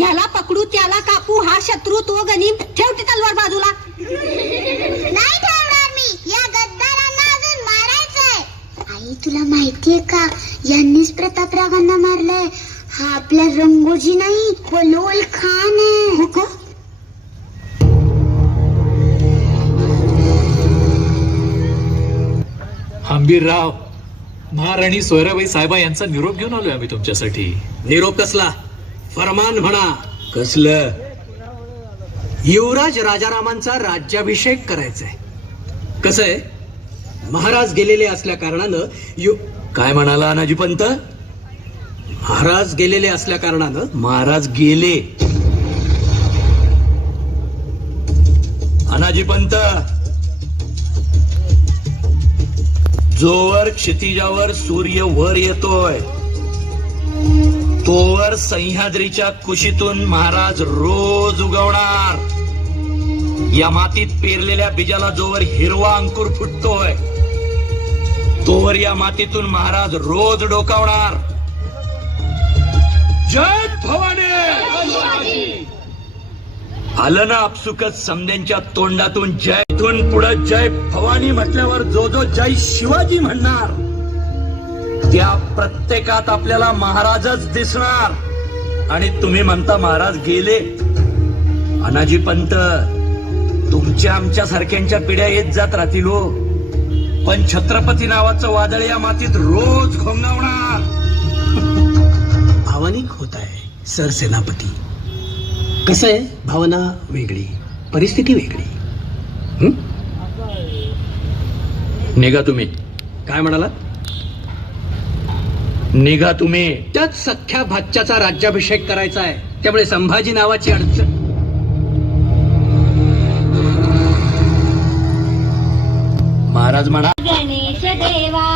ह्याला पकडू त्याला कापू, हा शत्रू तो गनिम. ठेव ती तलवार बाजूला. नाही ठेवणार मी. या गद्दारांना अजून मारायचंय. आई तुला माहितीये का, यांनीच प्रतापरावांना मारलंय. हा आपला रंगोजी नाही, बलोल खान आहे. हो का? हंबीरराव, महाराणी सोयराबाई साहेबा यांचा निरोप घेऊन आलोय आम्ही तुमच्यासाठी. निरोप कसला? फरमान म्हणा. कसलं? युवराज राजारामांचा राज्याभिषेक करायचाय. कसं आहे, महाराज गेलेले असल्या कारणानं काय म्हणाला अनाजी पंत? महाराज गेलेले असल्या कारणानं महाराज गेले. अनाजी पंत, जोवर क्षितिजावर सूर्य वर येतोय तोवर सह्याद्रीच्या कुशीतून महाराज रोज उगवणार. या मातीत पेरलेल्या बीजाला जोवर हिरवा अंकुर फुटतोय तोवर या मातीतून महाराज रोज डोकावणार. जय भवानी. आलं ना आपसुकच समद्यांच्या तोंडातून जय. इथून पुढे जय भवानी म्हटल्यावर जो जो जय शिवाजी म्हणणार त्या प्रत्येकात आपल्याला महाराजच दिसणार. आणि तुम्ही म्हणता महाराज गेले. अनाजी पंत, तुमच्या आमच्या सारख्यांच्या पिढ्या येत जात राहतील हो, पण छत्रपती नावाचं वादळ या मातीत रोज घोंगावणार. भावनिक होत आहे सरसेनापती. कसं आहे, भावना वेगळी, परिस्थिती वेगळी. निघा तुम्ही. काय म्हणाला? निघा तुम्ही. त्याच सख्या भाच्याचा राज्याभिषेक करायचा आहे, त्यामुळे संभाजी नावाची अडचण. महाराज म्हणा, गणेश देवा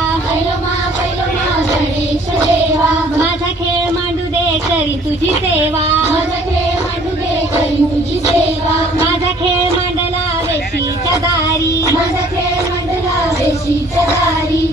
गणेश देवा, माझा खेळ मांडू दे करी तुझी सेवा. माझा खेळ मांडू दे करी तुझी सेवा. माझा खेळ मांडला वेशीच्या दारी. माझा खेळ मांडला वेशीच्या दारी.